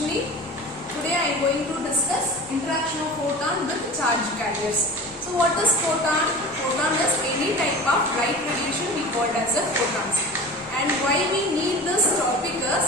Roshni. Today I am going to discuss interaction of photon with charge carriers. So what is photon? Photon is any type of light radiation we call as a photons. And why we need this topic is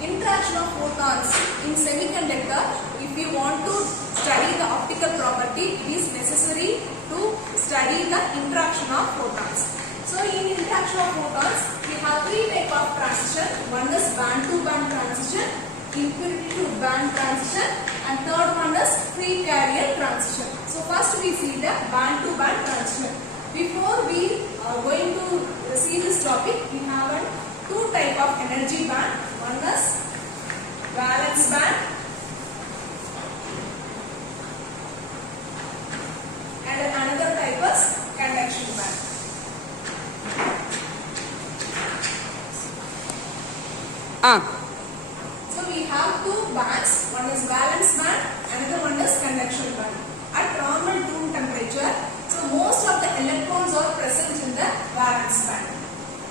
interaction of photons in semiconductor. If you want to study the optical property, it is necessary to study the interaction of photons. So in interaction of photons, we have three types of transition. One is band to band transition, impurity to band transition, and third one is free carrier transition. So first we see the band to band transition. Before we are going to see this topic, we have two type of energy band. One is valence band and another type is conduction band. So we have two bands. One is valence band, another one is conduction band. At normal room temperature, so most of the electrons are present in the valence band.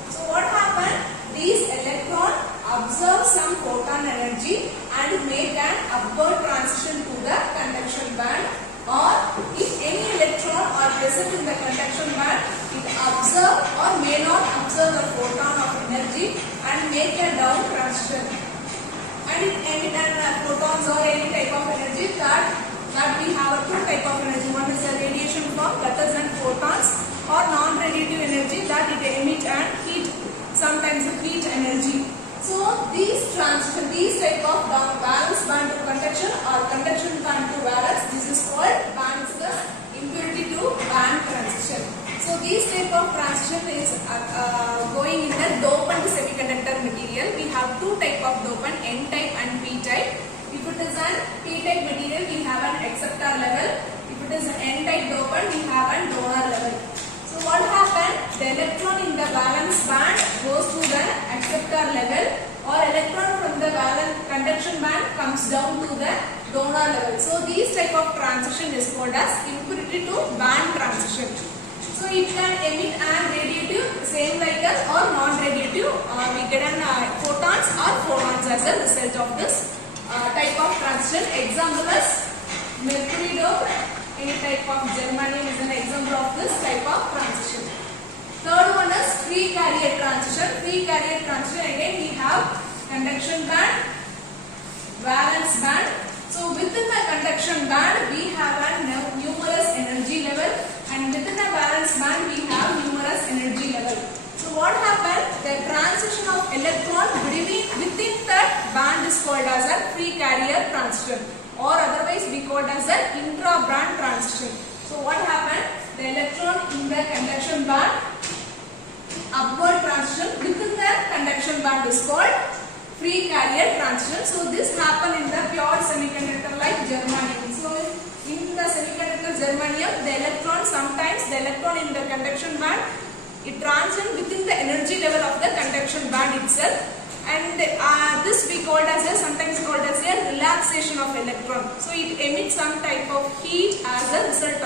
So what happened? These electrons absorb some photon energy and make an upward transition to the conduction band, or if any electron are present in the conduction band, it absorb or may not absorb the photon of energy and make a down transition. And photons or any type of energy that we have two type of energy. One is a radiation form, that is and photons, or non-radiative energy that it emit and heat, sometimes heat energy. So these type of valence band to conduction or conduction band to valence, this is called bands the impurity to band transition. So these type of transition is going in the dopant semiconductor material. We have two type of dopant, N type and P type. If it is an P type material, we have an acceptor level. If it is an N type dopant, we have an donor level. So what happened? The electron in the valence band goes to the acceptor level, or electron from the valence conduction band comes down to the donor level. So these type of transition is called as impurity to band transition. So it can emit an radiative same like us or non-radiative. We get an photons or phonons as a result of this type of transition. Example is mercury dope. Any type of germanium is an example of this type of transition. Third one is free carrier transition. Free carrier transition, again we have conduction band, valence band. So within the conduction band we have a numerous energy level, and within the valence band we have numerous energy level. So what happens? The transition of electron within that band is called as a free carrier transition, or otherwise we call it as a intra-band transition. So what happened? The electron in the conduction band, upward transition within the conduction band is called free carrier transition. So this happen in the pure semiconductor like germanium. So in the semiconductor germanium, sometimes the electron in the conduction band, it transitions within the energy level of the conduction band itself, and this we called as sometimes called as a relaxation of electron. So it emits some type of heat as a result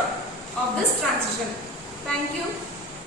of this transition. Thank you.